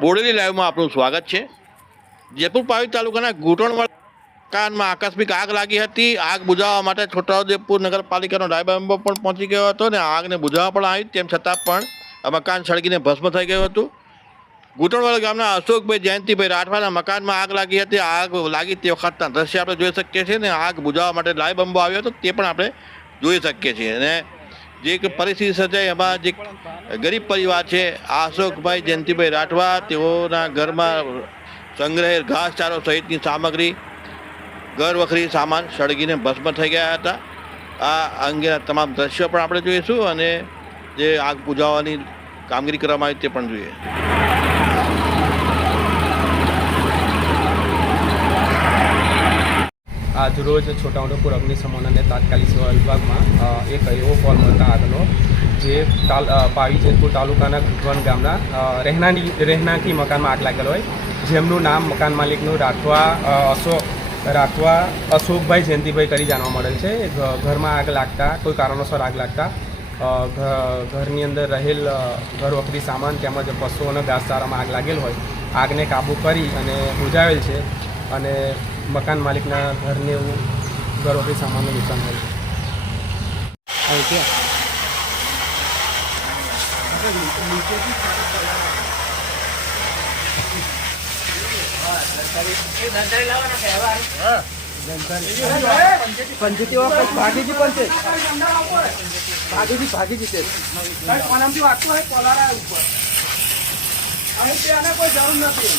બોડેલી લાઈવમાં આપનું સ્વાગત છે. જયપુર પાવી તાલુકાના ઘૂંટણવાળા મકાનમાં આકસ્મિક આગ લાગી હતી. આગ બુઝાવવા માટે છોટાઉદેપુર નગરપાલિકાનો ડાયબાંબો પણ પહોંચી ગયો હતો અને આગને બુઝાવવા પણ આવી. તેમ છતાં પણ મકાન સળગીને ભસ્મ થઈ ગયું હતું. ઘૂંટણવાળા ગામના અશોકભાઈ જયંતિભાઈ રાઠવાના મકાનમાં આગ લાગી હતી. આગ લાગી તે વખતના દ્રશ્ય આપણે જોઈ શકીએ છીએ અને આગ બુઝાવવા માટે લાઈ બંબો આવ્યો હતો તે પણ આપણે જોઈ શકીએ છીએ. અને જે એક પરિસ્થિતિ સર્જાઈ, એમાં જે ગરીબ પરિવાર છે, અશોકભાઈ જયંતિભાઈ રાઠવા, તેઓના ઘરમાં સંગ્રહ ઘાસચારો સહિતની સામગ્રી, ઘર વખરી સામાન સળગીને ભસ્મ થઈ ગયા હતા. આ અંગેના તમામ દ્રશ્યો પણ આપણે જોઈશું અને જે આગ બુઝાવવાની કામગીરી કરવામાં આવી તે પણ જોઈએ. આજરોજ છોટાઉદેપુર અગ્નિશમન અને તાત્કાલિક સેવા વિભાગમાં એક એવો કોલ મળતા આગનો જે પાવી જેતપુર તાલુકાના ઘૂંટવણ ગામના રહેનાની રહેણાની રહેણાંકી મકાનમાં આગ લાગેલ હોય. જેમનું નામ મકાન માલિકનું રાઠવા અશોક, રાઠવા અશોકભાઈ જયંતિભાઈ કરી જાણવા મળેલ છે. ઘરમાં આગ લાગતા, કોઈ કારણોસર આગ લાગતા ઘરની અંદર રહેલ ઘર વખરી સામાન તેમજ પશુઓના ઘાસચારામાં આગ લાગેલ હોય. આગને કાબૂ કરી અને બુજાવેલ છે અને મકાન માલિકના ઘરને એવું ઘર વખરી સામાનનું નુકસાન થયું છે. વખત ભાગીજી પંચે. ભાગીજી ભાગીજી તે. કોનામથી વાગતો હોય કોલારા ઉપર. કોઈ જરૂર નથી.